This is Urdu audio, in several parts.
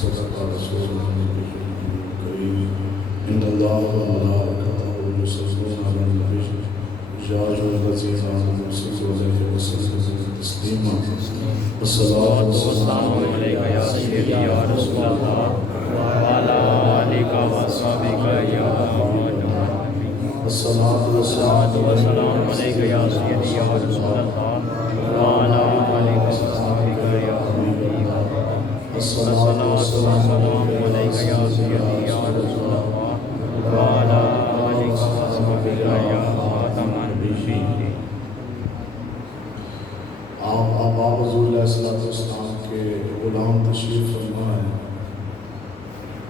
صدق رسوله النبي الكريم إن الله وملائكته يصلون على النبي يا أيها الذين آمنوا صلوا عليه وسلموا تسليما والصلاة والسلام عليك يا سيدي يا رسول الله وعلى آلك وصحبك يا محمد الصلاة والسلام عليك يا سيدي يا رسول الله وعلى آلك وصحبك يا حبيبي الصلاة والسلام عليك يا سيدي يا رسول الله وعلى آلك وصحبك يا خاتم النبيين. آپ آبا حضور علیہ السلام کے غلام تشریف فرما ہے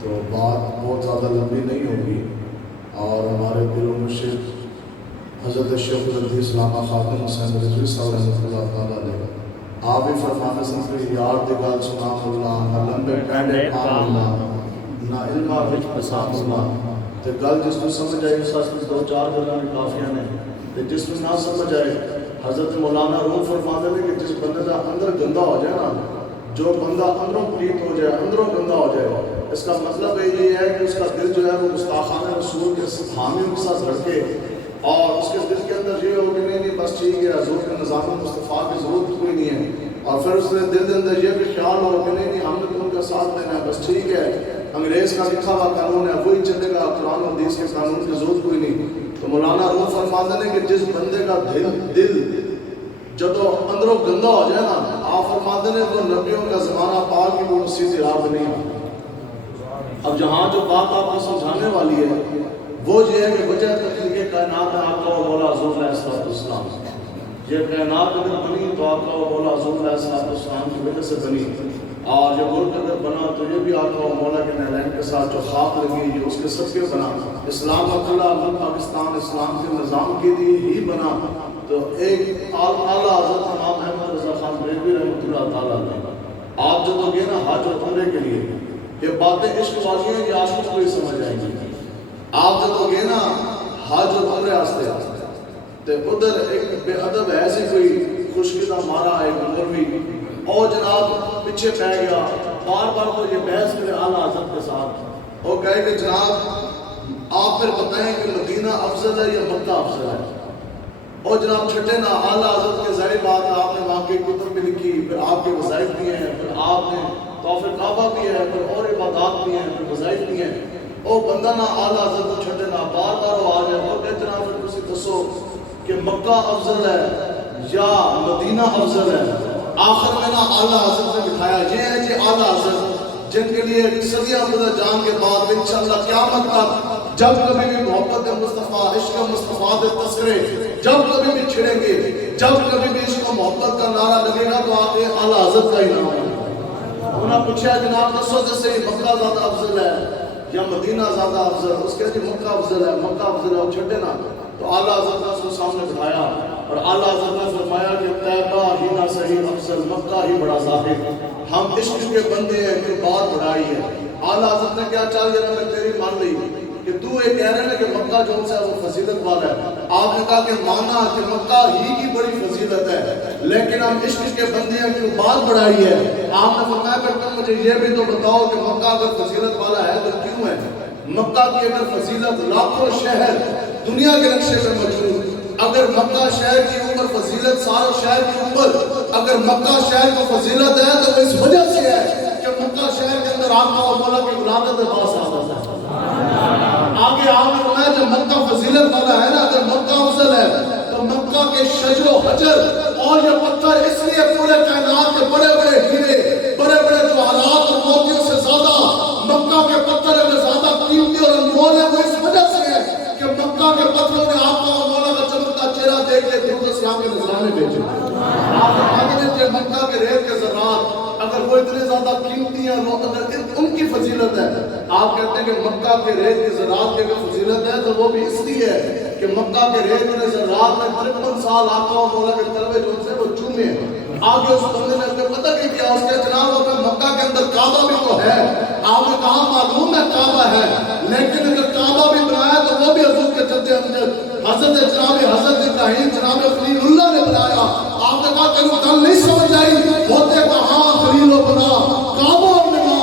تو بات بہت زیادہ لمبی نہیں ہوگی اور ہمارے دل و مرشد حضرت شیخ الحدیث علامہ خاتم حسین رضوی صاحب رحمۃ اللہ تعالیٰ علیہ آپ بھی فرمانے سے یار دگال سنا اللہ نہ لمبے پینڈے پان اللہ نہ علمہ وچ پسند اللہ تو گل جس میں سمجھ آئی اس میں دو چار گلاں کافیاں نے جس میں نہ سمجھ آئے حضرت مولانا روح فرماتے ہیں کہ جس بندے کا اندر گندا ہو جائے نا جو بندہ اندروں پلیت ہو جائے اندروں گندا ہو جائے اس کا مطلب یہ ہے کہ اس کا دل جو ہے وہ گستاخانہ رسول کے حامیوں کے ساتھ لڑکے اور اس کے دل کے اندر یہ ہو کہ نہیں بس ٹھیک ہے حضور کے نظام مصطفیٰ کی ضرورت کوئی نہیں ہے اور پھر اس نے دل کے اندر یہ بھی خیال ہو کہ نہیں ہم نے تو ان کا ساتھ دینا ہے بس ٹھیک ہے انگریز کا لکھا ہوا قانون ہے وہی چلے گا قرآن و حدیث کے قانون کی ضرورت کوئی نہیں. تو مولانا روح فرماتے ہیں کہ جس بندے کا دل جب اندروں گندا ہو جائے نا آپ فرماتے ہیں وہ نبیوں کا زمانہ پاک کی وہ سیدھی راہ نہیں ہے. اب جہاں جو بات آپ کو سمجھانے والی ہے وہ یہ ہے کہ وجہ تخلیق کائنات ہے آقا و مولا حضور علیہ السلام. یہ کائنات اگر بنی تو آقا و مولا حضور علیہ السلام کی وجہ سے بنی اور جب ملک اگر بنا تو یہ بھی آقا و مولا کے نعلین کے ساتھ جو خاک لگی یہ اس کے صدقے بنا. اسلام اللہ پاکستان اسلام کے نظام کے لیے ہی بنا. تو ایک اعلیٰ حضرت امام احمد رضا خان بریلوی رحمۃ اللہ تعالیٰ نے آپ جب تو گئے نا حج اور عمرے کے لیے یہ باتیں عشق والی ہیں یہ عاشق کو ہی سمجھ آئیں گی. آپ جب تو گئے نا حج اور عمرے آستے تو ادھر ایک بے ادب ایسی کوئی خشکیدہ مارا ایک مولوی اور جناب پیچھے پہ گیا بار بار وہ یہ بحث کرے اعلیٰ حضرت کے ساتھ اور کہے کہ جناب آپ پھر بتائیں کہ مدینہ افضل ہے یا مکہ افضل ہے. اور جناب چھٹے نا اعلیٰ حضرت کے ظاہر بات ہے آپ نے وہاں کی کتب بھی لکھی پھر آپ کے وظائف بھی ہیں پھر آپ نے طواف کعبہ بھی ہے پھر اور عبادات بھی ہیں پھر وظائف بھی ہیں. اور بندہ نا اعلیٰ حضرت کو چھٹے نا بار بار وہ آ جائے اور کہتے نا پھر کسی دسو کہ مکہ افضل ہے یا مدینہ افضل ہے. آخر میں نا اعلیٰ حضرت نے دکھایا یہ ہے جی اعلیٰ حضرت جن کے لیے صدیاں گزر جان کے بعد انشاءاللہ قیامت تک جب کبھی بھی محبت مصطفیٰ عشق مصطفیٰ کے تذکرے جب کبھی بھی چھڑیں گے جب کبھی بھی عشق و محبت کا نعرہ لگے گا تو آپ یہ اعلیٰ حضرت کا ہی نام ہے. انہوں نے پوچھا جناب دسو جیسے مکہ زیادہ افضل ہے یا مدینہ زیادہ افضل اس کے جی مکہ افضل ہے مکہ افضل ہے وہ چھٹے نا تو اعلیٰ حضرت نے اس کو سامنے بٹھایا اور اعلیٰ حضرت نے فرمایا کہ طیبہ ہی نہ صحیح افضل مکہ ہی بڑا ظاہر ہم عشق کے بندے ہیں کہ بات بڑھائی ہے. اعلیٰ حضرت نے کیا چال جناب میں تیری مان لی کہ تو یہ کہہ رہے ہیں کہ مکہ جو ہے وہ فضیلت والا ہے. آپ نے کہا کہ مانا کہ مکہ ہی کی بڑی فضیلت ہے لیکن ہم عشق کے بندے ہیں کہ بات بڑھائی ہے. آپ نے فرمایا کہ تم مجھے یہ بھی تو بتاؤ کہ مکہ اگر فضیلت والا ہے تو کیوں ہے. مکہ کی اگر فضیلت لاکھوں شہر دنیا کے نقشے پہ موجود اگر مکہ شہر کی اوپر فضیلت سارے شہر کے اوپر اگر مکہ شہر کو فضیلت ہے تو اس وجہ سے ہے کہ مکہ شہر کے اندر آقا و مولا کی ولادت باعث آتا ہے. آگے آپ نے فرمایا جب مکہ فضیلت والا ہے نا اگر مکہ افضل ہے تو مکہ کے شجر و حجر اور یہ پتھر اس لیے پورے کائنات کے بڑے بڑے ہیرے بڑے بڑے جواہرات اور موتیوں سے زیادہ مکہ کے پتھر اگر زیادہ قیمتی اور انمول ہے وہ اس وجہ سے ہے کہ مکہ کے پتھروں نے آقا و مولا کا چمکتا چہرہ دیکھ کے درود اسلام کے نظرانے بھیجے. آپ فرماتے ہیں کہ مکہ کے ریت کے ذرات اگر وہ اتنے زیادہ قیمتی ہیں وہ اگر ان کی فضیلت ہے. آپ کہتے ہیں کہ مکہ کے ریت کے ذرات کی اگر فضیلت ہے تو وہ بھی اس لیے ہے کہ مکہ کے ریت کے ذرات میں 53 سال آقا و مولا کے طلبے جو سے وہ چومے ہیں. آگے اس بندے نے اپنے پتہ نہیں کیا اس کے جناب اگر مکہ کے اندر کعبہ بھی تو ہے آپ نے کہا معلوم ہے کعبہ ہے لیکن اگر کعبہ بھی بنایا تو وہ بھی حضور کے جد امجد حضرت جناب حضرت ابراہیم جناب خلیل اللہ نے بنایا. آپ نے کہا کہ وہ گل نہیں سمجھ آئی ہوتے کہاں خلیل و بنا کعبہ بنا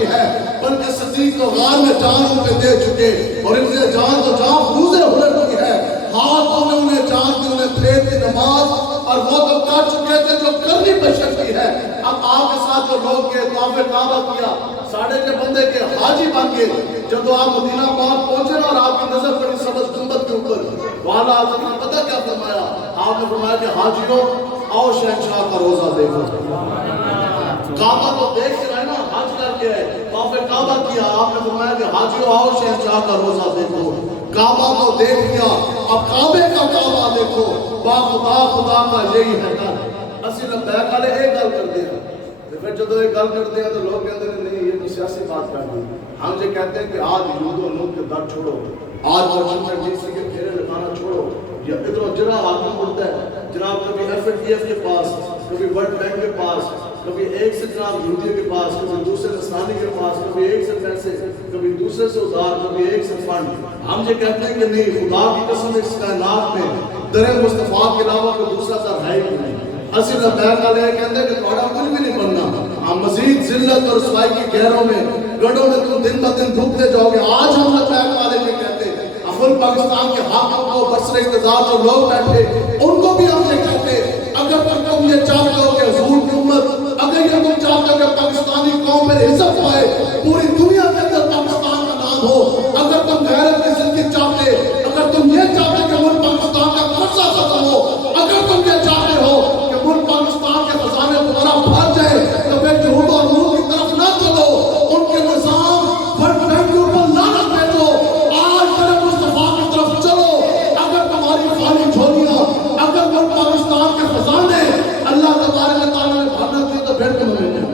کی ہے، بلکہ صدیق تو غار میں جان ان پہ دے چکے، اور ان سے جان تو جان روزے ہلٹ کی ہے، ہاتھوں میں انہیں جان کی انہیں پھیر دی نماز، اور وہ تو کر چکے تھے جو کرنی بشرتی ہے۔ اب آپ کے ساتھ جو لوگ کے طواف کعبہ کیا، ساڑھے کے بندے کے حاجی بن گئے، جب آپ مدینہ پاک پہنچے نا اور آپ کی نظر پڑی سبز گنبد کے اوپر، والا حضرت نے پتہ کیا فرمایا؟ آپ نے فرمایا کہ حاجیوں آؤ شہنشاہ کا روزہ دیکھو۔ کعبہ تو دیکھ کے رہے نا، حج کر کے طواف کعبہ کیا، آپ نے فرمایا کہ حاجیوں آؤ شہنشاہ کا روزہ دیکھو۔ کعبہ کو دیکھ لیا، اب کعبے کا کعبہ دیکھو، با خدا خدا کا یہی ہے ڈر۔ اسی لبیک والے ایک گل کرتے ہیں، پھر جب ایک گل کرتے ہیں تو لوگ کہتے ہیں نہیں یہ تو سیاسی بات کر دی۔ ہم یہ کہتے ہیں کہ آج یہود و نوت کے در چھوڑو، آج واشنگٹن ڈی سی کے پھیرے لگانا چھوڑو، یا ادھر جرا حاکم اڑتا ہے جناب، کبھی ایف اے ٹی ایف کے پاس، کبھی ورلڈ بینک کے پاس، کبھی ایک سے جناب یہودیوں کے پاس، کبھی دوسرے نصرانی کے پاس، کبھی ایک سے پیسے، کبھی دوسرے سے ادھار، کبھی ایک سے فنڈ۔ ہم یہ کہتے ہیں کہ نہیں، خدا کی قسم اس کائنات میں در مصطفیٰ کے علاوہ کوئی دوسرا در ہے ہی نہیں۔ اسی لبیک والے کہتے ہیں کہ تمہارا کچھ بھی نہیں بننا، ہم مزید ذلت اور رسوائی کی گہروں میں گڑھوں میں تم دن بہ دن ڈوبتے جاؤ گے۔ آج ہم لبیک والے یہ کہتے ہیں، افل پاکستان کے حاکم کو برسر اقتدار جو لوگ بیٹھے ان کو بھی ہم یہ کہتے ہیں، اگر تم یہ چاہتے ہو کہ حضور کی امت، اگر یہ تم چاہتے ہو کہ پاکستانی قوم پر عزت پائے، پوری دنیا کے اندر پاکستان کا نام ہو، اگر تم غیرت کی زندگی چاہتے، اگر تم یہ چاہتے کہ ملک پاکستان کا قرضہ ختم ہو، اگر تم یہ چاہتے ہو کہ ملک پاکستان کے خزانے دوبارہ بھر جائے، تو پھر جہود اور نور کی طرف نہ چلو، ان کے نظام ورلڈ بینک کے اوپر لعنت بھیجو، آج در مصطفیٰ کی طرف چلو۔ اگر تمہاری خالی جھولیاں، اگر ملک پاکستان کے خزانے اللہ تبارک و تعالیٰ نے بھرنا تھی تو پھر تم ہمیں جائیں۔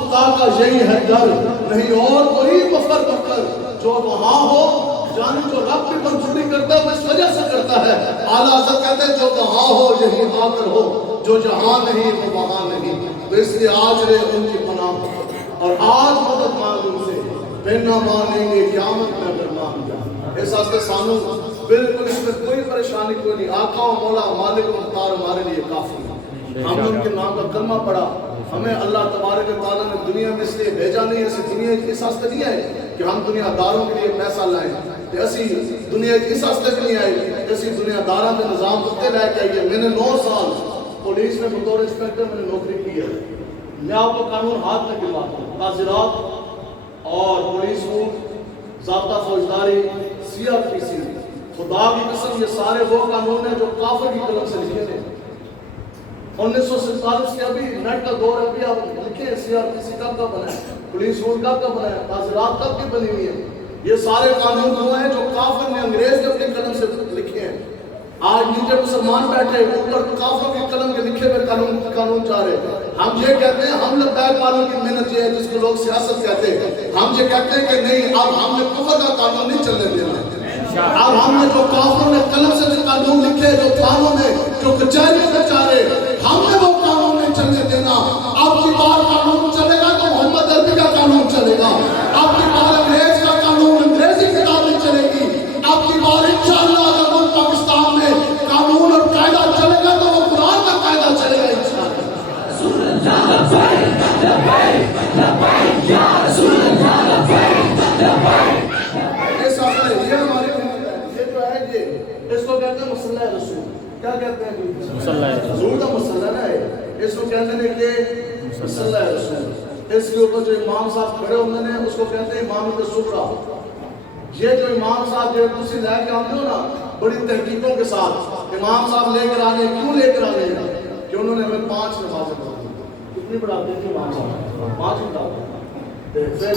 خدا کا یہی ہے ڈر، نہیں اور کوئی مفر بکر جو وہاں ہو، جانی جو رب کی منظوری کرتا ہے وہ اس وجہ سے کرتا ہے۔ اعلیٰ حضرت کہتے ہیں جو وہاں ہو یہی آ کر ہو، جو جہاں نہیں وہ وہاں نہیں۔ تو اس لیے آج رہے ان کی پناہ اور آج مدد مانگ ان سے، پھر نہ مانیں گے قیامت میں اگر مان جائیں۔ اس واسطے سانو بالکل اس میں کوئی پریشانی کوئی نہیں، آقا و مولا مالک و مختار ہمارے لیے کافی ہے۔ ہم نے ان کے نام کا کلمہ پڑھا، ہمیں اللہ تبارک و تعالیٰ نے دنیا میں اس لیے بھیجا نہیں، ایسی دنیا اس واسطے نہیں ہے کہ ہم دنیا داروں کے لیے پیسہ لائیں، کہ اسی دنیا اس واسطے بھی نہیں آئے، اسی دنیا داروں کے نظام ہوتے لے کے آئیے۔ میں نے 9 سال پولیس میں بطور انسپیکٹر میں نے نوکری کی ہے، میں آپ کو قانون ہاتھ میں دلاتا ہوں، تعزیرات اور پولیس فورس، ضابطہ فوجداری، سی آر پی سی، خدا کی قسم یہ سارے وہ قانون ہیں جو کافر کی قلم سے لکھے تھے۔ 1947 کے ابھی نیٹ کا دور ہے، ابھی آپ لکھیں سی آر پی سی کب کا بنا ہے، پولیس فورس کب کا بنا ہے، تعزیرات کب کی بنی ہوئی ہے۔ یہ سارے قانون وہ ہیں جو کافر نے، انگریز نے اپنی قلم سے لکھے ہیں۔ آج نیچے مسلمان بیٹھے اوپر کافروں کی قلم کے لکھے ہوئے قانون چاہ رہے۔ ہم یہ کہتے ہیں، ہم لبیک والوں کی محنت یہ ہے جس کو لوگ سیاست کہتے ہیں، ہم یہ کہتے ہیں کہ نہیں، اب ہم نے کفر کا قانون نہیں چلنے دینا۔ اب ہم نے جو کافروں نے قلم سے جو قانون لکھے، جو تھانوں نے، جو کچہریوں میں چاہ رہے، ہم نے وہ قانون نہیں چلنے دینا۔ اب کی بار قانون چلے گا تو محمد عربی کا قانون چلے گا، اب کی بار انگریز کا قانون، انگریزی کتاب نہیں چلے گی، اب کی بار انشاءاللہ اگر ملک پاکستان میں قانون اور قاعدہ چلے گا تو وہ قرآن کا قاعدہ چلے گا انشاءاللہ۔ یہ ہماری یہ جو ہے یہ اس کو کہتے ہیں مسلح رسول۔ کیا کہتے ہیں؟ مسلح رسول کا مسلح ہے، اس کو کہتے ہیں کہ مسلح رسول۔ اس کے اوپر جو امام صاحب کھڑے ہوتے ہیں اس کو کہتے ہیں امامت صغریٰ۔ یہ جو امام صاحب جو کرسی لے کے آتے ہو نا بڑی تحقیقوں کے ساتھ، امام صاحب لے کر آنے، کیوں لے کر آنے کہ انہوں نے ہمیں 5 نمازیں پڑھانی۔ کتنی پڑھاتے ہیں امام صاحب؟ 5 پڑھاتے ہیں۔ پھر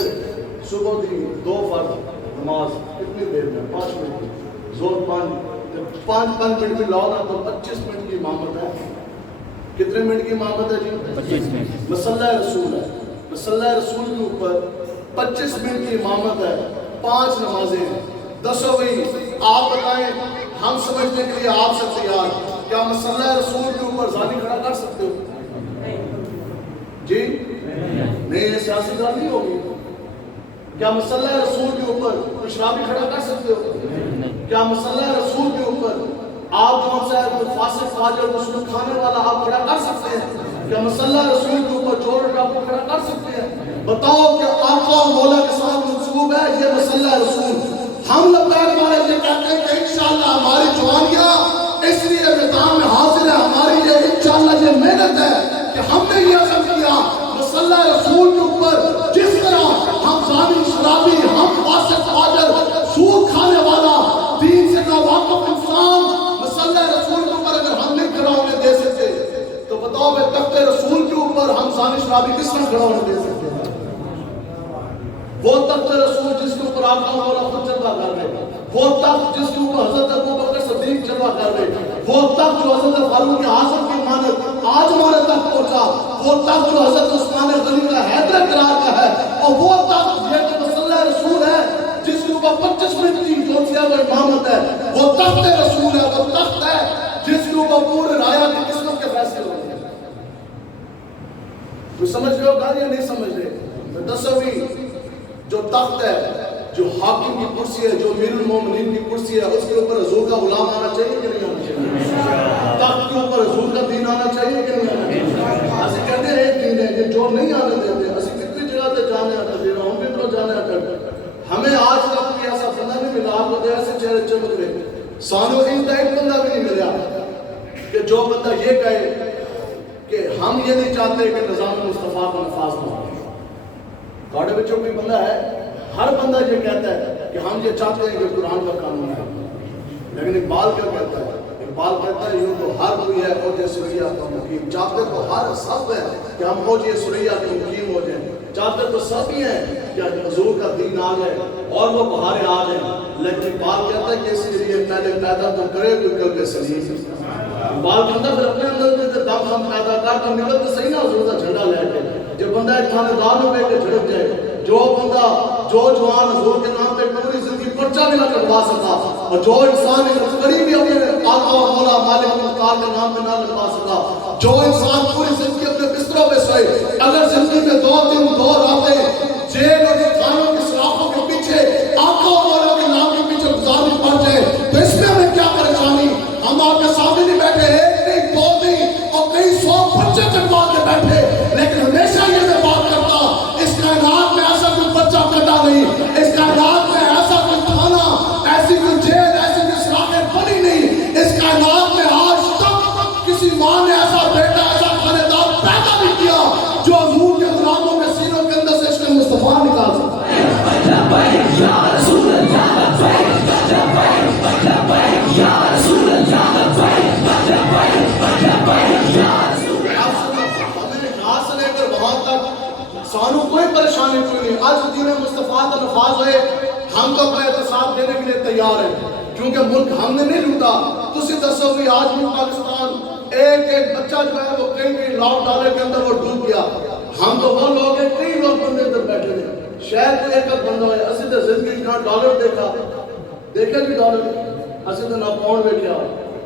صبح کی 2 فرض نماز کتنی دیر میں؟ 5 منٹ، زور 5 منٹ بھی لاؤ نا تو 25 منٹ کی امامت ہے۔ کتنے منٹ کی امامت ہے جی؟ 25 منٹ۔ مسلح رسول ہے، مسلح رسول کے اوپر 25 منٹ کی امامت ہے، 5 نمازیں ہیں۔ 10 ہوئی، آپ بتائیں، ہم سمجھنے کے لیے آپ سے تیار، کیا مسلح رسول کے اوپر زانی کھڑا کر سکتے ہو؟ جی نہیں، یہ سیاسی گل نہیں ہوگی۔ کیا مسلح رسول کے اوپر کوئی شرابی کھڑا کر سکتے ہو؟ کیا مسلح رسول کے اوپر آپ کون سا ہے فاسق فاجر دشمن کھانے والا آپ کھڑا کر سکتے ہیں؟ کیا مسلح رسول کے اوپر چور ڈاکو کھڑا کر سکتے ہیں؟ بتاؤ کہ آقا و مولا کے ساتھ منسوب ہے یہ مسلح رسول. ہم لبیک والے یہ کہتے ہیں کہ انشاءاللہ ہماری جوانیاں اس لیے میدان میں حاضر ہے, ہماری یہ انشاءاللہ یہ محنت ہے کہ ہم نے یہ عزم کیا مسلح رسول کے اوپر جس طرح ہم زانی شرابی, ہم فاسق فاجر, سود کھانے والا, دین سے ناواقف انسان مسلح رسول کے اوپر اگر ہم نہیں کھڑا ہونے دے سکتے تو بتاؤ میں تخت رسول کے اوپر ہم زانی شرابی کس طرح کھڑا ہونے دے سکتے ہیں؟ وہ تخت رسول جس کے اوپر آقا مولا خود جلوہ کر رہے, وہ تخت جس کے اوپر حضرت ابوبکر صدیق جلوہ کر رہے, وہ تخت جو حضرت فاروق اعظم کی امانت آج ہمارے تک پہنچا, وہ تخت جو حضرت عثمان غنی کا حیدر قرار کا ہے, اور وہ تخت یہ جو مسلح رسول ہے جس کے اوپر 25 منٹ کی جو سی وہ امامت ہے, وہ تخت رسول ہے, وہ تخت ہے جس کے اوپر پورے رایا کی قسمت کے فیصلے ہوتے ہیں. تو سمجھ رہے ہو گا یا نہیں سمجھ رہے؟ تصویر جو تخت ہے, جو حاکم کی کرسی ہے, جو امیر المومنین کی کرسی ہے, اس کے اوپر حضور کا غلام آنا چاہیے کہ نہیں آنا چاہیے؟ تخت کے اوپر حضور کا دین آنا چاہیے کہ نہیں آنا چاہیے؟ ایسے کہتے ہیں ایک دین ہے کہ جو نہیں آنے دیتے, ایسے کتنی جگہ تے جانے آتا دے رہا ہوں, بھی تو جانے آتا. ہمیں آج تک بھی ایسا بندہ نہیں ملا, آپ کو ایسے چہرے چمک رہے, سانو ان کا ایک بندہ بھی نہیں ملا کہ جو بندہ یہ کہے کہ ہم یہ نہیں چاہتے کہ نظام مصطفیٰ کا نفاذ نہ ہو. گاڑے بچوں کوئی بندہ ہے, ہر بندہ یہ کہتا ہے کہ ہم یہ چاہتے ہیں کہ قرآن کا قانون ہے, لیکن اقبال کیا کہتا ہے؟ اقبال کہتا ہے یوں تو ہر کوئی ہے اوج سریا کا مقیم, چاہتے تو ہر سب ہے کہ ہم اوج سریا کے مقیم ہو جائیں, چاہتے تو سب ہی ہیں کہ حضور کا دین آ جائے اور وہ بہاریں آ جائیں, لیکن اقبال کہتا ہے کہ اسی لیے پہلے پیدا تو کرے کوئی قلب سلیم. اقبال کہتا پھر اپنے اندر سے دم ہم پیدا کر کر نکل تو صحیح نہ حضور کا جھنڈا لے کے, جب بندہ ایک تھانے دار میں کے جھڑک جائے, جو بندہ جو جوان حضور کے نام پہ پوری زندگی پرچہ بھی نہ کروا سکا, اور جو انسان ایک کڑی بھی اپنے آقا و مولا مالک مختار کے نام پہ نہ لگوا سکا, جو انسان پوری زندگی اپنے بستروں پہ سوئے, اگر زندگی میں 2 دن 2 راتیں جیل اور تھانوں کے سلاخوں کے پیچھے آقا و مولا کے نام کے پیچھے گزارنی پڑ جائے تو اس میں ہمیں کیا پریشانی؟ ہم آپ کے سامنے نہیں بیٹھے, ایک نہیں 2 نہیں اور کئی 100 پرچے کٹوا کے بیٹھے, لیکن ہمیشہ یہ میں بات کرتا اس کائنات میں ایسا کوئی پرچہ کٹا نہیں, اس کائنات میں ایسا کوئی تھانہ, ایسی کوئی جیل, ایسی کوئی سلاخیں بنی نہیں, اس کائنات میں آج تک کسی ماں نے ایسا بیٹا, ایسا خانے دار پیدا نہیں کیا جو حضور کے غلاموں کے سینوں کے اندر سے عشق مصطفیٰ نکال سکتا ہے. یا رسول اللہ یا رسول اللہ سانو کوئی پریشانی کوئی نہیں, آج دین مصطفیٰ کا نفاذ ہوئے ہم تو اپنا احتساب دینے کے لیے تیار ہیں, کیونکہ ملک ہم نے نہیں لوٹا. تسی دسو بھی آج بھی پاکستان ایک بچہ جو ہے وہ کئی لاکھ ڈالر کے اندر وہ ڈوب گیا, ہم تو وہ لوگ ہیں کئی لوگ بندے اندر بیٹھے ہیں, شاید کوئی ایک بندہ ہے اسی تو زندگی کا ڈالر دیکھا, دیکھے بھی ڈالر, اسی تو نہ پاؤنڈ دیکھا,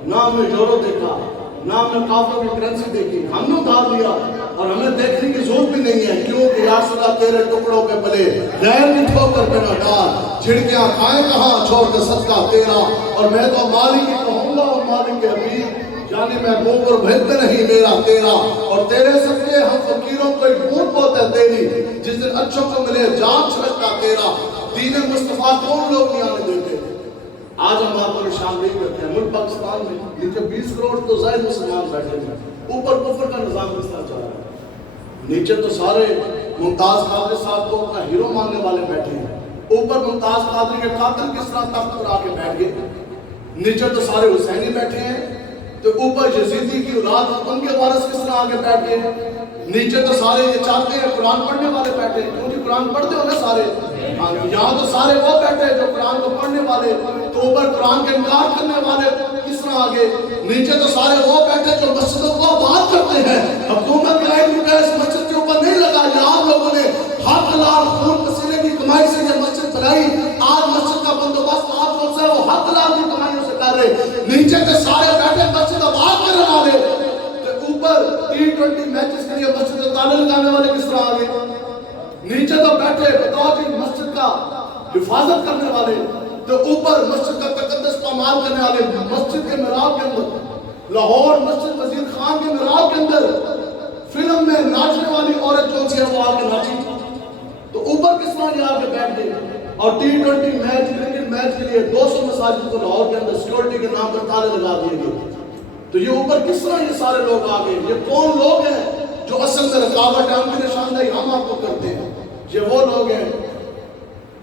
نہ ہمیں یورو دیکھا, نہ ہم نے کافروں کی کرنسی دیکھی, ہم نے اتار لیا اور ہمیں دیکھنے کی ضرورت بھی نہیں ہے, کیونکہ یا خدا تیرے ٹکڑوں پہ پلے غیر کی ٹھوکر پہ نہ ڈال, جھڑکیاں کھائیں کہاں چھوڑ کے صدقہ تیرا, اور میں تو مالک ہی کہوں گا اور مالک کے حبیب, یعنی میں منہ پر بھیجتے نہیں میرا تیرا, اور تیرے صدقے ہم فقیروں کو ایک بھوت بہت ہے تیری, جس دن اچھوں کو ملے جان چھڑکتا تیرا. دین مصطفیٰ کون لوگ نہیں آنے دیتے؟ آج ہم آپ کو نشان نہیں کرتے ہیں. ملک پاکستان میں نیچے 20 کروڑ تو زائد مسلمان بیٹھے ہیں, اوپر کفر کا نظام کس طرح چل رہا ہے, نیچے تو سارے ممتاز قادری صاحب کو اپنا ہیرو ماننے والے بیٹھے ہیں, اوپر ممتاز قادری کے قاتل کس طرح تخت پر آ کے بیٹھ گئے, نیچے تو سارے حسینی بیٹھے ہیں, تو اوپر یزیدی کی اولاد ان کے وارث کس طرح آگے بیٹھ گئے, نیچے تو سارے یہ چاہتے ہیں قرآن پڑھنے والے بیٹھے ہیں, کیونکہ قرآن پڑھتے ہو نا سارے, یہاں تو سارے وہ بیٹھے ہیں جو قرآن کو پڑھنے والے, تو اوپر قرآن کا انکار کرنے والے کس طرح آگے, نیچے تو سارے وہ بیٹھے جو مسجدوں کو آباد کرتے ہیں, حکومت کا 1 روپیہ اس مسجد کے اوپر نہیں لگا, یہ آپ لوگوں نے حق لال خون پسینے کی کمائی سے یہ مسجد بنائی, آج مسجد کا بندوبست آپ لوگ سے وہ حق لال کی کمائیوں سے کر رہے, نیچے تو سارے بیٹھے مسجد آباد کرنے والے, تو اوپر T20 میچز کے لیے مسجد کو تالے لگانے والے کس طرح آگے, نیچے تو بیٹھے بتاؤ جی مسجد کا حفاظت کرنے والے, تو اوپر مسجد کا تقدس کو استعمال کرنے والے مسجد کے محراب کے اندر، لاہور مسجد وزیر خان کے محراب کے اندر فلم میں ناچنے والی عورت جو سی ہے وہ آ کے ناچی، تو اوپر کس طرح یہ آ کے بیٹھ گئی؟ اور T20 میچ کرکٹ میچ کے لیے 200 مساجد کو لاہور کے اندر سیکورٹی کے نام پر تالے لگا دیے گئے، تو یہ اوپر کس طرح یہ سارے لوگ آ گئے؟ یہ کون لوگ ہیں جو اصل میں رکاوٹ ہے؟ ان کی نشاندہی ہم آپ کو کرتے ہیں۔ یہ وہ لوگ ہیں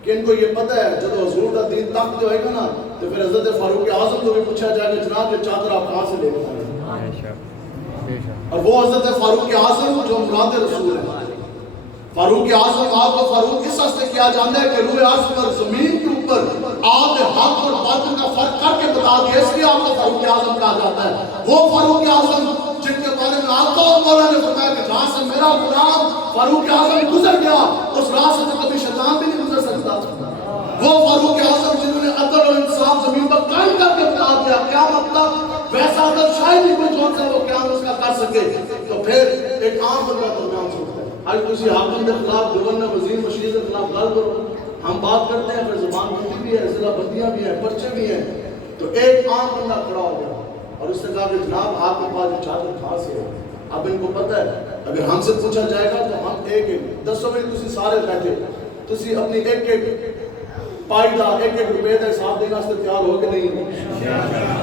کہ ان کو یہ پتہ ہے جب حضور کا دین تخت جو ہے گا نا تو پھر حضرت فاروق اعظم کو بھی پوچھا جائے گا جناب یہ چادر آپ کہاں سے لے کے آئے؟ اور وہ حضرت فاروق اعظم جو مراد رسول ہے، فاروق اعظم آپ کو فاروق اس واسطے کیا جاتا ہے کہ روح عرض پر زمین کے اوپر آپ نے حق اور باطل کا فرق کر کے بتا دیا، اس لیے آپ کو فاروق اعظم کہا جاتا ہے۔ وہ فاروق اعظم جن کے بارے میں آقا و مولا نے فرمایا کہ جہاں سے میرا غلام فاروق اعظم گزر گیا اس راہ سے تو کبھی شیطان بھی نہیں گزر سکتا۔ وہ فاروق اعظم جنہوں نے عدل اور انصاف زمین پر قائم کر کے بتا دیا قیامت تک ویسا عدل شاید نہیں کوئی جوڑ سے وہ قیامت اس کا کر سکے، تو پھر ایک عام بندہ درمیان سکتا ہے۔ آج کسی حاکم کے خلاف گورنر وزیر مشیر کے خلاف گل کرو، ہم بات کرتے ہیں پھر زبان بندی بھی ہے، ضلع بندیاں بھی ہیں، پرچے بھی ہیں، تو ایک عام بندہ کھڑا ہو گیا اور اس نے کہا کہ جناب آپ کے پاس یہ چادر کہاں سے ہے؟ اب ان کو پتہ ہے اگر ہم سے پوچھا جائے گا تو ہم ایک ایک 10 بجے تسی سارے بیٹھے تسی اپنی ایک ایک پائی دا ایک ایک روپے کا حساب دینا سے تیار ہو کے نہیں؟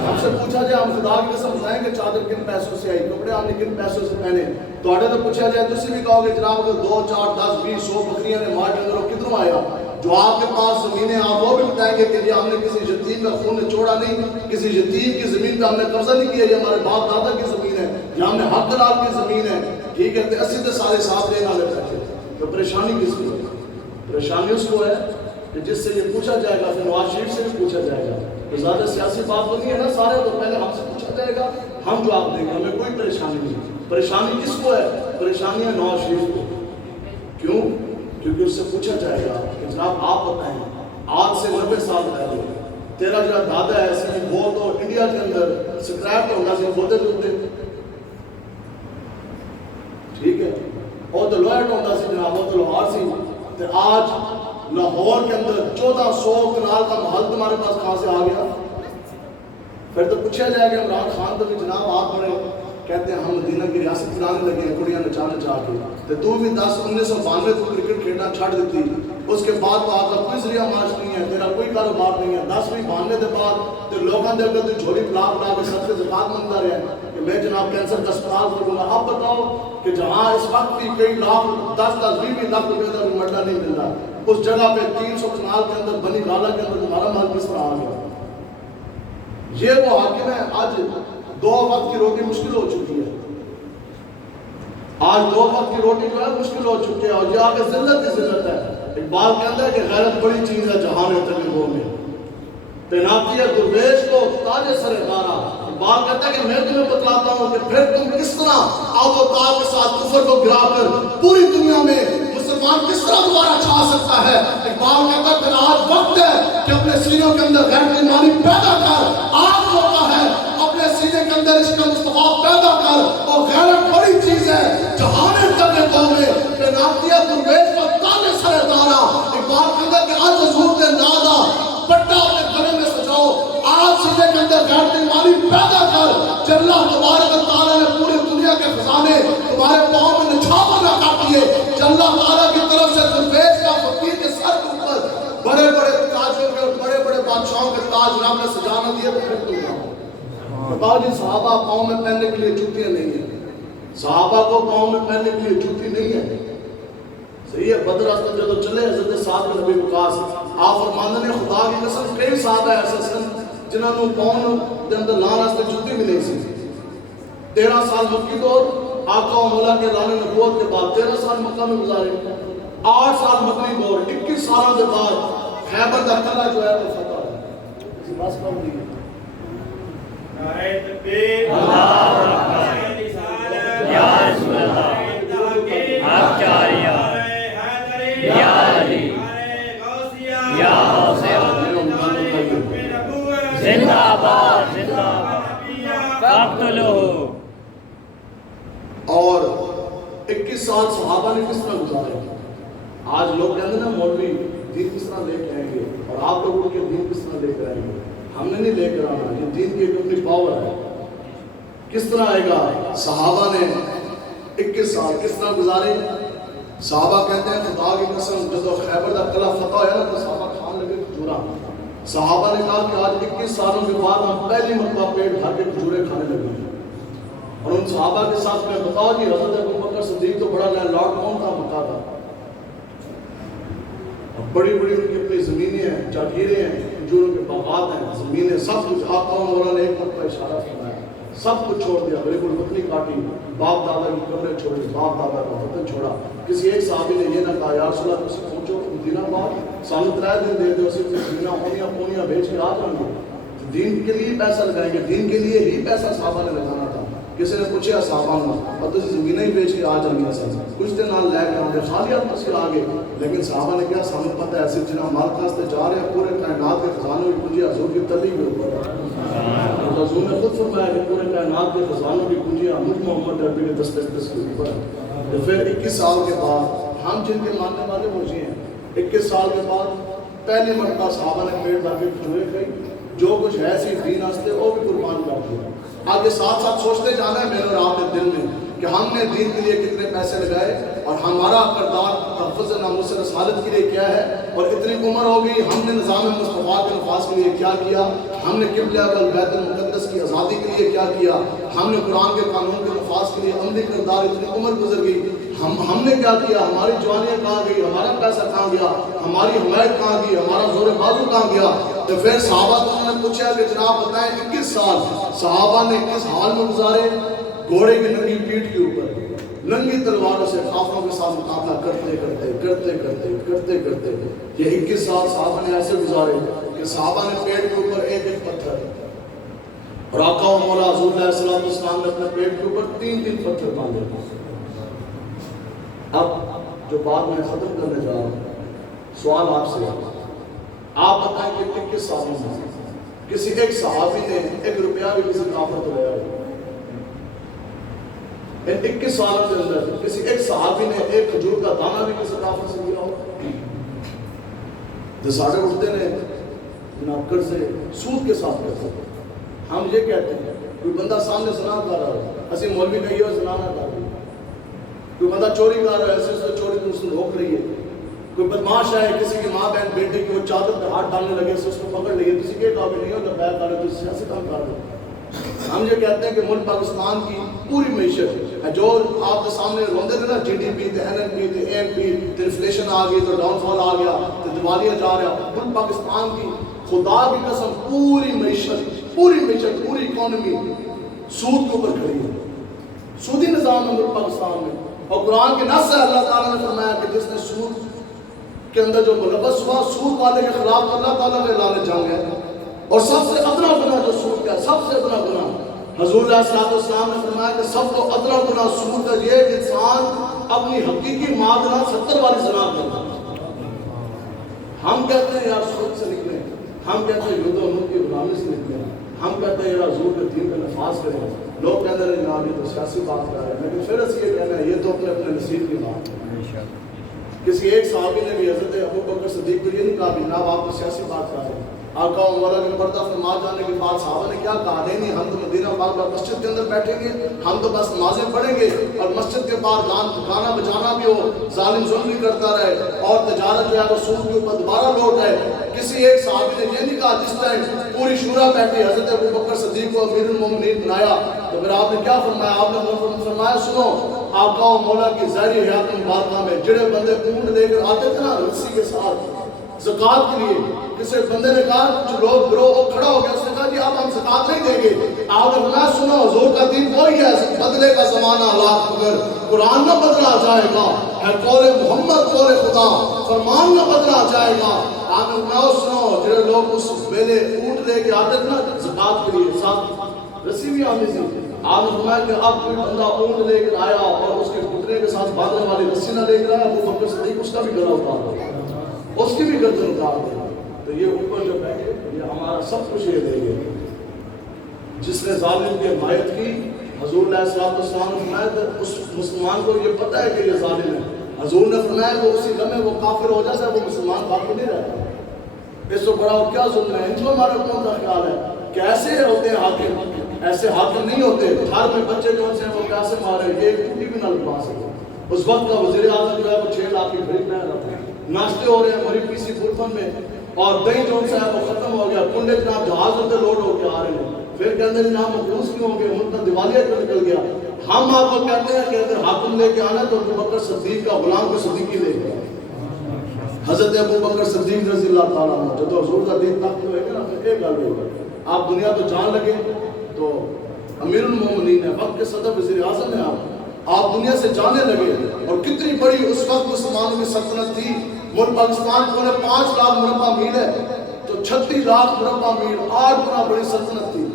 ہم سے پوچھا جائے ہم خدا کی قسم بتائیں کہ چادر کن پیسوں سے آئی، کپڑے آپ نے کن پیسوں سے پہنے، تو آڑے تو پوچھا جائے تسی بھی کہو گے جناب اگر 2 4 10 20 100 بکریاں نے مار کے اندر کدھروں آیا؟ جو آپ کے پاس زمینیں آپ وہ بھی بتائیں گے کہ یہ ہم نے کسی یتیم کا خون نچوڑا نہیں، کسی یتیم کی زمین پہ ہم نے قبضہ نہیں کیا، یہ ہمارے باپ دادا کی زمین ہے، یہ ہم نے حق دلال کی زمین ہے، ٹھیک ہے؟ اسی سے سارے ساتھ لینا لے بیٹھے، تو پریشانی کس کو ہے؟ پریشانی اس کو ہے کہ جس سے یہ پوچھا جائے گا پھر نواز شریف سے بھی پوچھا جائے گا، تو زیادہ سیاسی بات تو نہیں ہے نا، سارے تو پہلے ہم سے پوچھا جائے گا، ہم جواب دیں گے، ہمیں کوئی پریشانی نہیں۔ پریشانی کس کو ہے؟ پریشانی ہے نواز شریف کو۔ کیوں؟ کیونکہ اس سے پوچھا جائے گا کہ جناب آپ بتائیں آج سے 90 سال پہلے تیرا جو دادا ہے سی وہ تو انڈیا کے اندر سکریپ تو ہونا سی بوتے دوتے، ٹھیک ہے، اور تو لوہر ہونا سی جناب وہ تو لوہار سی، تو آج لاہور کے اندر 1400 کنال کا محل تمہارے پاس کہاں سے آ گیا؟ پھر تو پوچھا جائے گا عمران خان تو کہ جناب آپ بڑے کہتے ہیں ہم مدینہ کی ریاست چلانے لگے ہیں کڑیاں نچا نچا کے، تو بھی 1992 تو کرکٹ کھیلنا چھڑ دیتی، اس کے بعد تو آپ کا کوئی ذریعہ معاش نہیں ہے، تیرا کوئی کاروبار نہیں ہے، 92 کے بعد تو لوگوں نے اگر تو جھولی پلا پلا کے سب سے زکات منگتا رہا ہے کہ میں جناب کینسر کا اسپتال کھولوں گا۔ اب بتاؤ کہ جہاں اس وقت بھی کئی لاکھ 10-20 لاکھ روپے کا مرڈا نہیں مل رہا، اس جگہ پہ 300 کنال کے اندر بنی گالا کے اندر تمہارا محل کس طرح آ گیا؟ یہ وہ حاکم ہے آج 2 وقت کی روٹی مشکل ہو چکی ہے، آج 2 وقت کی روٹی جو ہے مشکل ہو چکی ہے، اور یہ آگے ذلت کی ذلت ہے۔ اقبال کہتا ہے کہ غیرت بڑی چیز ہے جہان تجربوں میں، تیناتی ہے درویش کو تاج سر دارا۔ اقبال کہتا ہے کہ میں تمہیں بتلاتا ہوں کہ پھر تم کس طرح آب و تاب کے ساتھ کفر کو گرا کر پوری دنیا میں مسلمان کس طرح دوبارہ چھا سکتا ہے۔ اقبال کہتا ہے کہ آج وقت ہے کہ اپنے سینوں کے اندر غیرت ایمانی پیدا کر، آج موقع ہے اپنے سینے کے اندر عشق مصطفیٰ پیدا کر، اور غیرت بڑی چیز ہے جہان تجربوں میں تیناتی ہے درویش کو تاج سر دارا۔ اقبال کہتا ہے کہ آج حضور نے نادا پٹا اپنے گلے میں سجاؤ، آج سینے کے اندر غیرت ایمانی پیدا کر، جب اللہ تبارک و تعالیٰ نے پوری دنیا کے خزانے تمہارے پاؤں میں نچھاور نہ کر دیے، جب اللہ تعالیٰ کی طرف سے درویش کا فقیر کے سر کے اوپر بڑے بڑے تاجوں کے اور بڑے بڑے بادشاہوں کے تاج رب نے سجانا دیے، تو پھر تم جاؤ۔ بتاؤ جی صحابہ پاؤں میں پہننے کے لیے جوتیاں نہیں ہیں، صحابہ کو پاؤں میں پہننے کے لیے جوتی نہیں ہے، صحیح ہے؟ بدر راستہ جو چلے حضرت سعد بن ابی وقاص آپ فرماندے نے خدا کی قسم کئی صحابہ ایسے سن جنہوں نے پاؤں کے اندر لان واسطے جوتی بھی نہیں سی۔ 13 سال مکی دور آقا و مولا کے اعلان نبوت کے بعد 13 سال مکہ میں گزارے، 8 سال مکی دور، 21 سالوں کے بعد خیبر کا قلعہ جو ہے وہ فتح ہے۔ کسی بات کام نہیں ہے۔ نعرہ تکبیر، اللہ اکبر، یا رسول اللہ، آپ چاہیے، یا علی، یا حسین، زندہ آباد، زندہ آباد، فاقتلوہ۔ اور 21 سال صحابہ نے کس طرح گزارے؟ آج لوگ کہتے ہیں نا مولوی دین کس طرح لے کے آئیں گے، اور آپ لوگوں کے دین کس طرح لے کے آئیں گے؟ ہم نے نہیں لے کر آنا، یہ دین کی ایک اپنی پاور ہے۔ کس طرح آئے گا؟ صحابہ نے 21 سال کس طرح گزارے؟ صحابہ کہتے ہیں خدا کی قسم جب خیبر کا قلعہ فتح ہوا نا تو صحابہ کھان لگے کھجورا۔ صحابہ نے کہا کہ آج 21 سالوں کے بعد ہم پہلی مرتبہ پیٹ بھر کے کھجورے کھانے لگے ہیں۔ اور ان صحابہ کے ساتھ میں بتاؤ کہ حضرت ابوبکر صدیق تو بڑا لینڈ لارڈ کون تھا؟ مکہ کا۔ بڑی بڑی ان کی اپنی زمینیں ہیں، جاگیریں ہیں، کھجوروں کے باغات ہیں، زمینیں، سب کچھ۔ آقا و مولا نے ایک مرتبہ اشارہ فرمایا، سب کچھ چھوڑ دیا، غریب الوطنی کاٹی، باپ دادا کی قبریں چھوڑی، باپ دادا کا وطن چھوڑا۔ کسی ایک صحابی نے یہ نہ کہا یا رسول اللہ تسی پہنچو مدینہ پاک، سانو 3 دن دے دو، اسی مدینہ ہونیاں پونیاں بیچ کے آ جائیں گے۔ دین کے لیے پیسہ لگائیں گے، دین کے لیے ہی پیسہ صحابہ نے لگانا تھا۔ کسی نے پوچھا صحابہ نے اور تسی زمینیں ہی بیچ کے آ جائیں گے، کچھ دن نال لے کے آگے خالی ہاتھ پس کے آگے۔ لیکن صحابہ نے کیا سانو پتہ ہے صرف جنہاں ہمارے پاس سے جا رہے ہیں پورے کائنات کے خزانوں کی کنجیاں حضور کی تلی کے اوپر ہے۔ حضور نے خود فرمایا کہ پورے کائنات کے خزانوں کی کنجیاں مجھ محمد عربی کے دسترس کے اوپر ہے۔ تو پھر 21 سال کے بعد ہم جن کے ماننے والے مجھے ہیں، 21 سال کے بعد پہلی مرتبہ صحابہ نے پیٹ بھر کے کھجورے کھائی، جو کچھ ہے سی دین واسطے وہ بھی قربان کر دیا۔ آگے ساتھ ساتھ سوچتے جانا ہے میرے اور آپ کے دل میں کہ ہم نے دین کے لیے کتنے پیسے لگائے اور ہمارا کردار تحفظ ناموس رسالت کے لیے کیا ہے، اور اتنی عمر ہو گئی ہم نے نظام مصطفیٰ کے نفاذ کے لیے کیا کیا، ہم نے قبلہ بیت المقدس کی آزادی کے لیے کیا کیا، ہم نے قرآن کے قانون کے نفاذ کے لیے عملی کردار، اتنی عمر گزر گئی، ہم نے کیا کیا، ہماری جوانیاں کہاں گئی، ہمارا پیسہ کہاں گیا، ہماری حمایت کہاں گئی، ہمارا زور بازو کہاں گیا۔ تو پھر صحابہ تو انہوں نے پوچھا کہ جناب بتائیں 21 سال صحابہ نے کس حال میں گزارے؟ گھوڑے کی ننگی پیٹھ کے اوپر ننگی تلواروں سے کافروں کے ساتھ مقابلہ کرتے کرتے کرتے کرتے کرتے کرتے یہ 21 سال صحابہ نے ایسے گزارے کہ صحابہ نے پیٹ کے اوپر ایک ایک پتھر، اور آقا و مولا حضور علیہ السلام نے اپنے پیٹ کے اوپر 3 پتھر باندھے۔ اب جو بات میں ختم کرنے جا رہا ہوں، سوال آپ سے، آپ بتائیں کہ 21 سالوں میں کسی ایک صحابی نے 1 روپیہ بھی کسی کافر تو لیا ہو؟ ان 21 سالوں کے اندر کسی ایک صحابی نے 1 کھجور کا دانہ بھی کسی کافر سے لیا ہو؟ جو ساڑھے اٹھتے نے جناب قرض سے سود کے ساتھ کرتے ہیں۔ ہم یہ کہتے ہیں کوئی بندہ سامنے زنا کر رہا ہو، اسی مولوی کہیے اور زنا نہ کر رہی، کوئی بندہ چوری کر رہا ہے ایسے سے چوری کو اس نے روک رہی ہے، کوئی بدماش ہے کسی کی ماں بہن بیٹے کی وہ چادر پہ ہاتھ ڈالنے لگے سے اس کو پکڑ لیے، کسی کے قابل نہیں ہو تو بیعت کرے تو سیاسی کام کر رہے۔ ہم یہ کہتے ہیں کہ ملک پاکستان کی پوری معیشت جو آپ کے سامنے روندے تھے نا، جی ڈی پی تے این این پی تے اے این پی تے انفلیشن آ گئی تو ڈاؤن فال آ گیا تو دیوالیاں جا رہا، ملک پاکستان کی خدا کی قسم پوری معیشت پوری اکانومی سود کے اوپر کھڑی ہے، سودی نظام ہے ملک پاکستان میں۔ اور قرآن کے نص ہے اللہ تعالیٰ نے فرمایا کہ جس نے سود کے اندر جو ملوث ہوا، سود والے کے خلاف تو اللہ تعالیٰ نے اعلان جنگ ہے، اور سب سے ادنا گناہ جو سود کا ہے، سب سے ادنا گناہ حضور علیہ السلام نے فرمایا کہ سب تو ادنا گناہ سود کا یہ کہ انسان اپنی حقیقی ماں کے نام 70 والی زنا کرتا ہے۔ ہم کہتے ہیں یار سود سے نکلیں، ہم کہتے ہیں یہود و کی غلامی سے نکلیں، ہم کہتے ہیں یار حضور کے دین کا نفاذ کریں، لوگ کہتے ہیں جناب یہ تو سیاسی بات کر رہے ہیں، لیکن پھر اس یہ کہنا ہے یہ تو اپنے نصیب کی بات ہے۔ کسی ایک صحابی نے بھی حضرت ابوبکر صدیق کو یہ نہیں کہا کہ جناب آپ تو سیاسی بات کر رہے ہیں۔ آقا و مولا کے پردہ فرما جانے کے بعد صحابہ نے کیا کہا؟ نہیں ہم تو مدینہ پاک میں مسجد کے اندر بیٹھیں گے، ہم تو بس نمازیں پڑھیں گے اور مسجد کے باہر گانا بجانا بھی ہو، ظالم ظلم بھی کرتا رہے اور تجارت جو ہے وہ سود کے اوپر دوبارہ لوٹ ہے۔ کسی ایک صحابی نے یہ نہیں کہا جس ٹائم پوری شورا بیٹھی حضرت ابوبکر صدیق کو امیر المومنین بنایا تو پھر آپ نے کیا فرمایا؟ آپ نے فرمایا سنو آقا و مولا کی ظاہری حیات مبارکہ میں جڑے بندے اونٹ لے کر آتے تھے نا رسی کے ساتھ زکوٰۃ کے لیے، کسی بندے نے کہا جو لوگ گروہ وہ کھڑا ہو گیا، اس نے کہا جی اب ہم زکوٰۃ نہیں دیں گے۔ آپ نے فرمایا سنو حضور کا دین وہی ہے، بدلے کا زمانہ لاکھ مگر قرآن نہ بدلا جائے گا، ہے قول محمد قول خدا، فرمان نہ بدلا جائے گا۔ آپ نے فرمایا سنو جڑے لوگ اس ویلے اونٹ لے کے آتے تھے نا زکوٰۃ کے لیے ساتھ رسی بھی آتی تھی، آپ نے فرمایا کہ اب کوئی بندہ اونٹ لے کر آیا اور اس کے گھٹنے کے ساتھ باندھنے والی رسی نہ لے کر آیا، ابوبکر صدیق اس کا بھی گلا اتار دے، اس کی بھی گردن اتار دے۔ تو یہ اوپر جو بیٹھے یہ ہمارا سب کچھ یہ دیں گے۔ جس نے ظالم کی حمایت کی حضور علیہ السلام نے فرمایا کہ اس مسلمان کو یہ پتہ ہے کہ یہ ظالم ہے، حضور نے فرمایا کہ اسی لمحے وہ کافر ہو جاتا ہے، وہ مسلمان باقی نہیں رہتا۔ اس سے بڑا اور کیا ظلم ہے؟ ان کو ہمارا کون سا خیال ہے کہ ایسے ہوتے ہیں حاکم؟ ایسے حاکم نہیں ہوتے. گھر میں بچے جو سے وہ کیسے مارے، یہ ٹوٹی بھی نہ لگوا سکے. اس وقت کا وزیر اعظم جو ہے وہ 6 لاکھ کی گھڑی پہن رہا تھا، ناشتے ہو رہے ہیں مری پیسی برتن میں، اور دہی جو ہے وہ ختم ہو گیا. کنڈے جناب جہاز ہوتے لوڈ ہو کے آ رہے ہیں. پھر کہتے ہیں جناب مخلوص کیوں ہوں گے، ملک کا دیوالیہ کیوں نکل گیا. ہم آپ کو کہتے ہیں کہ اگر حاکم لے کے آنا تو ابو بکر صدیق کا غلام کو صدیقی لے کے آنا. حضرت ابو بکر صدیق رضی اللہ تعالیٰ عنہ جب حضور کا دین تک ہوئے گا نا، پھر ایک گل ہوگا، آپ دنیا تو جان لگے تو امیر المومنین ہے، وقت کے صدر وزیر اعظم ہیں آپ دنیا سے جانے لگے. اور کتنی بڑی اس وقت مسلمانوں کی سلطنت تھی. ملک پاکستان کو 5 لاکھ مربع میل ہے تو 36 لاکھ مربع میل 8 گنا بڑی سلطنت تھی.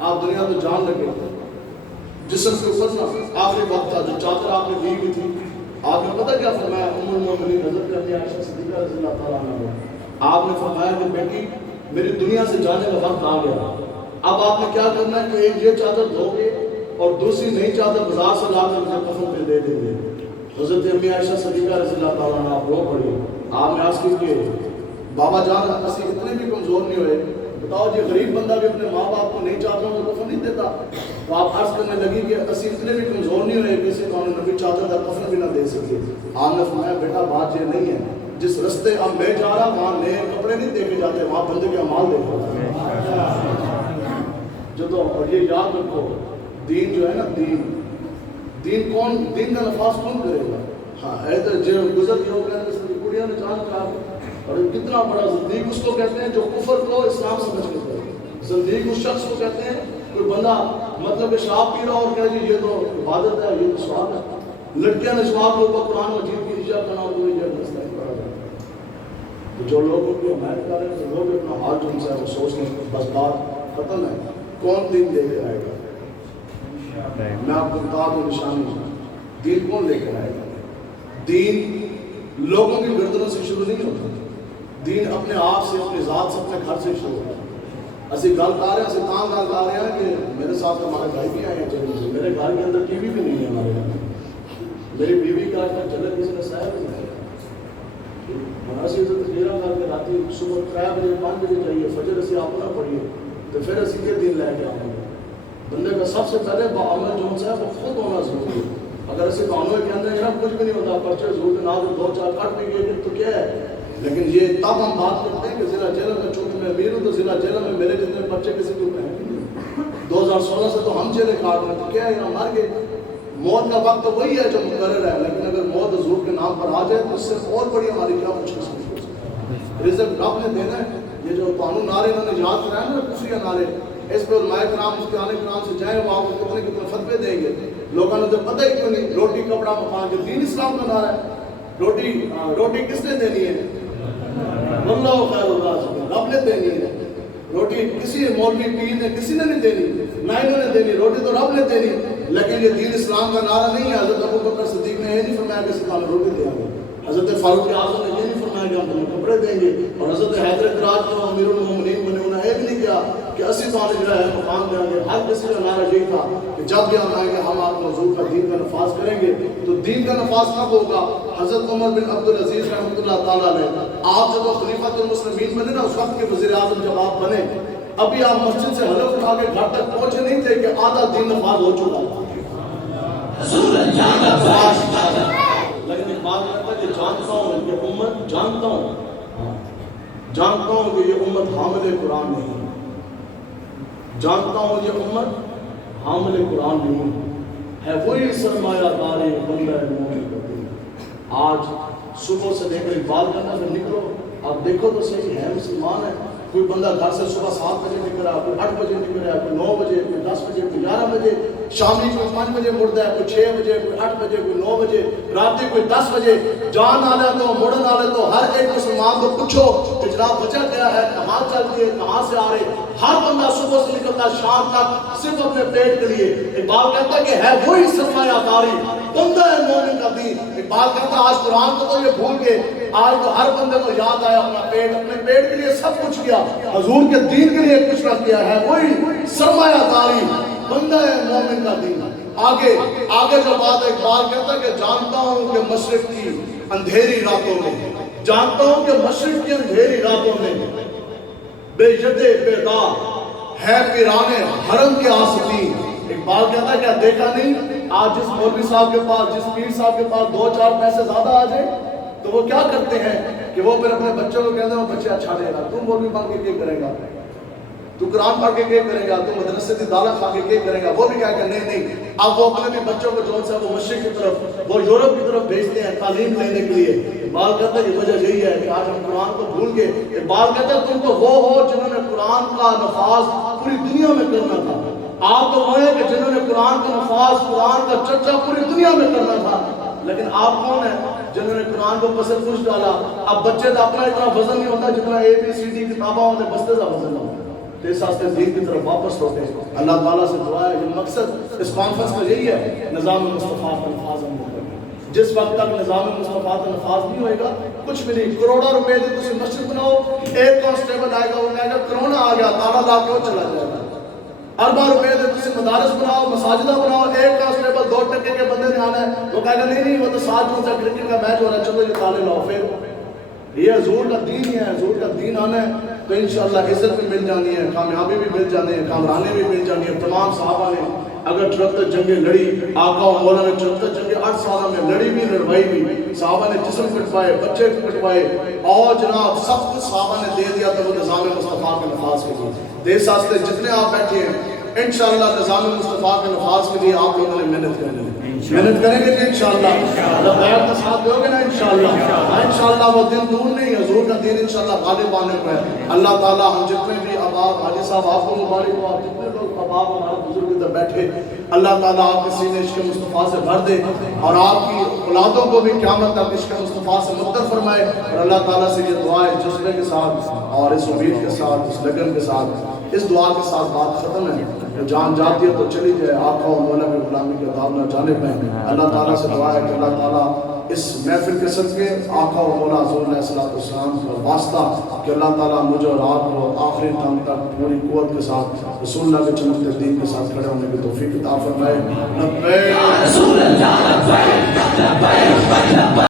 آپ دنیا تو جان لگے. جسم کے اوپر نا آخری وقت تھا، جو چادر آپ نے دی ہوئی تھی، آپ نے پتہ کیا فرمایا؟ ام المومنین حضرت عائشہ صدیقہ رضی اللہ تعالیٰ عنہ، آپ نے فرمایا کہ بیٹی میری دنیا سے جانے کا وقت آ گیا. اب آپ نے کیا کرنا ہے کہ ایک یہ چادر دھو گے اور دوسری نئی چادر بازار سے لا کر مجھے کفن پہ دے دیں گے. حضرت امی عائشہ صدیقہ رضی اللہ تعالیٰ عنہ آپ رو پڑی. آپ نے عرض کی کہ بابا جان اسی اتنے بھی کمزور نہیں ہوئے، بتاؤ جی غریب بندہ بھی اپنے ماں باپ کو نہیں چادروں میں کفن نہیں دیتا. تو آپ عرض کرنے لگی کہ اسی اتنے بھی کمزور نہیں ہوئے کسی کو نبی چادر کا کفن بھی نہ دے سکے. آپ نے فرمایا بیٹا بات یہ نہیں ہے، جس رستے اب میں جا رہا وہاں نئے کپڑے نہیں دیکھے جاتے، وہاں بندے کے اعمال دیکھے جاتے ہیں. جدو اور یہ یاد رکھو، دین جو ہے نا، دین کون، دین کا نفاذ کون کرے گا؟ ہاں ہے تو جو گزر گیا ہوگا کڑیاں نے جان کہا. اور کتنا بڑا زندیق اس کو کہتے ہیں جو کفر کو اسلام سمجھ کے کرے. زندیق اس شخص کو کہتے ہیں کوئی بندہ مطلب کہ شراب پی رہا اور کہہ جی یہ تو عبادت ہے، یہ تو ثواب ہے. لڑکیاں نے جواب لوگوں کو قرآن مجید کی اجازت کرنا اور کوئی یہ مسئلہ پڑا جاتا ہے. جو لوگوں کی حمایت کر رہے ہیں لوگ اپنا حال جو ان سے وہ سوچ لیں بس بات ختم ہے. کون دین لے کے آئے گا؟ میں آپ کو بتا دوں نشانی، دین کون لے کر آئے گا؟ دین لوگوں کی گردنوں سے شروع نہیں ہوتا. دین اپنے آپ سے، اپنے ذات سے، اپنے گھر سے شروع ہوتا ہے. اسی گل کر رہے ہیں، اسی تاں گل کر رہے ہیں کہ میرے ساتھ ہمارے بھائی بھی آئے ہیں چلے سے. میرے گھر کے اندر ٹی وی بھی نہیں ہے ہمارے گھر. میری بیوی کا چلے کسی نے سایہ بھی نہیں ہے. مناسب سے تقریرہ کر کے راتی صبح 3 بجے 5 بجے چاہیے فجر اسی آپ نہ پڑھیے تو پھر اسی یہ دین لے کے آؤں گے. بندے کا سب سے پہلے بعمل جو ہے وہ خود ہونا ضروری ہے. اگر اسے قانون کے اندر ہے کچھ بھی نہیں ہوتا، پرچے ضرور کے نام 2 4 کٹ بھی گئے تو کیا ہے. لیکن یہ تب ہم بات کرتے ہیں کہ ضلع جیل میں، چونکہ میں امیر ہوں تو ضلع جیل میں میرے جتنے بچے کسی کے اوپر ہیں. 2016 سے تو ہم جیلیں کاٹ رہے ہیں تو کیا ہے یہاں مر گئے. موت کا وقت تو وہی ہے جو مقرر ہے، لیکن اگر موت حضور کے نام پر آ جائے تو اس سے اور بڑی ہماری کیا مشکل ہو سکتی ہے. رزق رب نے دینا ہے. یہ جو قانون نعرے انہوں نے یاد کرایا نا کفریہ نعرے، اس پہ علماء کرام اس کے آنے کرام سے جائیں وہاں کو کتنے فتوے دیں گے. لوگوں نے تو پتہ ہی کیوں نہیں. روٹی کپڑا مکان جو دین اسلام کا نعرہ ہے. روٹی کس نے دینی ہے؟ اللہ خیر الرازقین، رب نے دینی ہے. روٹی کسی مولوی پیر نے کسی نے نہیں دینی، نہ انہوں نے دینی. روٹی تو رب نے دینی. لیکن یہ دین اسلام کا نعرہ نہیں ہے. حضرت ابو بکر صدیق نے یہ نہیں فرمایا کہ اسلام روٹی دیں گے. حضرت فاروق اعظم نے یہ نہیں فرمایا کہ ہم تمہیں کپڑے دیں گے. اور حضرت حیدر دراج کو امیر المومنین بنے انہوں نے یہ بھی نہیں کیا کہ اسی تو جو ہے مقام دیں گے. ہر کسی کا نعرہ یہی تھا کہ جب بھی ہم آئیں گے ہم آپ حضور کا دین کا نفاذ کریں گے. تو دین کا نفاذ کب ہوگا؟ حضرت عمر بن عبدالعزیز رحمۃ اللہ تعالیٰ نے آپ جب خلیفۃ المسلمین بنے نا، اس وقت کے وزیر اعظم جب آپ بنے، ابھی آپ مسجد سے حلف اٹھا کے گھر تک پہنچے نہیں تھے کہ آدھا دین نفاذ ہو چکا تھا. لیکن ایک بات کرتا کہ جانتا ہوں کہ امت جانتا ہوں کہ یہ امت حامل قرآن نہیں. جانتا ہوں یہ امت حامل قرآن نہیں ہے. وہی سرمایہ داری بندہ مومن کرتی ہے. آج صبح سے لے کر اقبال کرنا پھر نکلو، آپ دیکھو تو صحیح ہے مسلمان ہے. کوئی بندہ گھر سے صبح 7 بجے نکل رہا ہے، کوئی 8 بجے نکل رہا ہے، کوئی 9 بجے، کوئی 10 بجے، کوئی 11 بجے، شامی کوئی 5 بجے مڑتا ہے، کوئی 6 بجے، کوئی 8 بجے، کوئی 9 بجے، راتی کوئی 10 بجے. جان آلے تو مڑن آلے تو ہر ایک مسلمان کو پوچھو کہ جناب وجہ کیا ہے، کہاں چلتی ہے، کہاں سے آ رہے. ہر بندہ صبح سے نکلتا ہے شام تک صرف اپنے پیٹ کے لیے. اقبال کہتا ہے کہ ہے وہی سرمایہ داری بندہ ہے مومن کا دین. اقبال کہتا ہے آج قرآن کو تو یہ بھول کے آج تو ہر بندے کو یاد آیا اپنا پیٹ، اپنے پیٹ کے لیے سب کچھ کیا، حضور کے دین کے لیے کچھ نہ کیا. ہے وہی سرمایہ داری بندہ ہے مومن کا دین. آگے جو بات اقبال کہتا ہے کہ جانتا ہوں کہ مشرق کی اندھیری راتوں میں، جانتا ہوں کہ مشرق کی اندھیری راتوں میں بے یدے پیدا ہے پیرانے حرم کے آسدین. اقبال کہتا ہے کیا دیکھا نہیں آج جس مولوی صاحب کے پاس جس پیر صاحب کے پاس 2-4 پیسے زیادہ آ جائیں تو وہ کیا کرتے ہیں کہ وہ پھر اپنے بچوں کو کہتے ہیں وہ بچے اچھا لے گا تو مولوی بن کے کیا کرے گا تو قرآن پڑھ کے کیا کرے گا تو مدرسے کی دعوت کھا کے کیا کرے گا. وہ بھی کیا کہ نہیں اب وہ اپنے بھی بچوں کو جو ہے وہ مشرق کی طرف وہ یورپ کی طرف بھیجتے ہیں تعلیم لینے کے لیے. اقبال کہتا ہے یہ وجہ یہی ہے کہ آج ہم قرآن کو بھول گئے. اقبال کہتا ہے تم تو وہ ہو جنہوں نے قرآن کا نفاذ پوری دنیا میں کرنا تھا. آپ تو وہ ہیں کہ جنہوں نے قرآن کا نفاذ قرآن کا چرچا پوری دنیا میں کرنا تھا. لیکن آپ کون ہیں جنہوں نے قرآن کو پسند پوچھ ڈالا. اب بچے کا اپنا اتنا وزن نہیں ہوتا جتنا ABCD کتاباں ہوتے بستے کا وزن ہوتا. اس واسطے دین کی طرف واپس ہوتے ہیں. اللہ تعالیٰ سے دعا ہے یہ مقصد اس کانفرنس کا یہی ہے نظام مصطفیٰ کا نفاذ ہم کریں. جس وقت تک نظام مصطفیٰ کا نفاذ نہیں ہوئے گا کچھ بھی نہیں. کروڑوں روپے کی تسی مسجد بناؤ ایک کانسٹیبل آئے گا وہ کہے گا کرونا آ گیا تالا لا کے وہ چلا جائے گا. ارباں روپے سے تسی مدارس بناؤ مساجدہ بناؤ ایک کانسٹیبل 2% کے بندے نے آنا ہے وہ کہے گا نہیں وہ تو 7 جون سے کرکٹ کا میچ ہو رہا ہے چلو یہ تالے لاؤ. پھر یہ حضور کا دین ہی ہے. حضور کا دین آنا ہے تو انشاءاللہ عزت بھی مل جانی ہے کامیابی بھی مل جانی ہے کامرانی بھی مل جانی ہے. تمام صحابہ نے اگر 74 جنگیں لڑی آقا و مولا نے 74 جنگیں 8 سالوں میں لڑی بھی لڑوائی بھی. صحابہ نے جسم پٹوائے بچے پٹوائے اور جناب سب کچھ صحابہ نے دے دیا تو وہ نظام مصطفیٰ کے نفاذ کے لیے. دیس واسطے جتنے آپ بیٹھے ہیں انشاءاللہ نظام مصطفیٰ کے نفاذ کے لیے آپ لوگوں نے محنت کرنی ہے. محنت کریں گے انشاءاللہ جب بیعت کا ساتھ دو گے نا انشاءاللہ وہ دن دور نہیں. حضور کا دین انشاءاللہ غالب آنے کو ہے. اللہ تعالیٰ ہم جتنے بھی احباب حاجی صاحب آپ کو مبارک ہو آپ جتنے لوگ احباب ہمارے بزرگ ادھر بیٹھے اللہ تعالیٰ آپ کے سینے عشق مصطفیٰ سے بھر دے اور آپ کی اولادوں کو بھی قیامت تک عشق مصطفیٰ سے مطلب فرمائے. اور اللہ تعالیٰ سے یہ دعا ہے جذبے کے ساتھ اور اس امید کے ساتھ اس لگن کے ساتھ اس دعا کے ساتھ بات ختم ہے. جان جاتی ہے تو چلی جائے آقا و مولا کی غلامی کے عذاب نہ جانے پائیں. اللہ تعالیٰ سے دعا ہے کہ اللہ تعالیٰ اس محفل کے صدقے آقا و مولا حضور علیہ السلام کا واسطہ کہ اللہ تعالیٰ مجھے اور آپ کو آخری دم تک پوری قوت کے ساتھ رسول اللہ کے چمکتے دین کے ساتھ کھڑے ہونے کی توفیق عطا فرمائے. لبیک رسول اللہ لبیک لبیک لبیک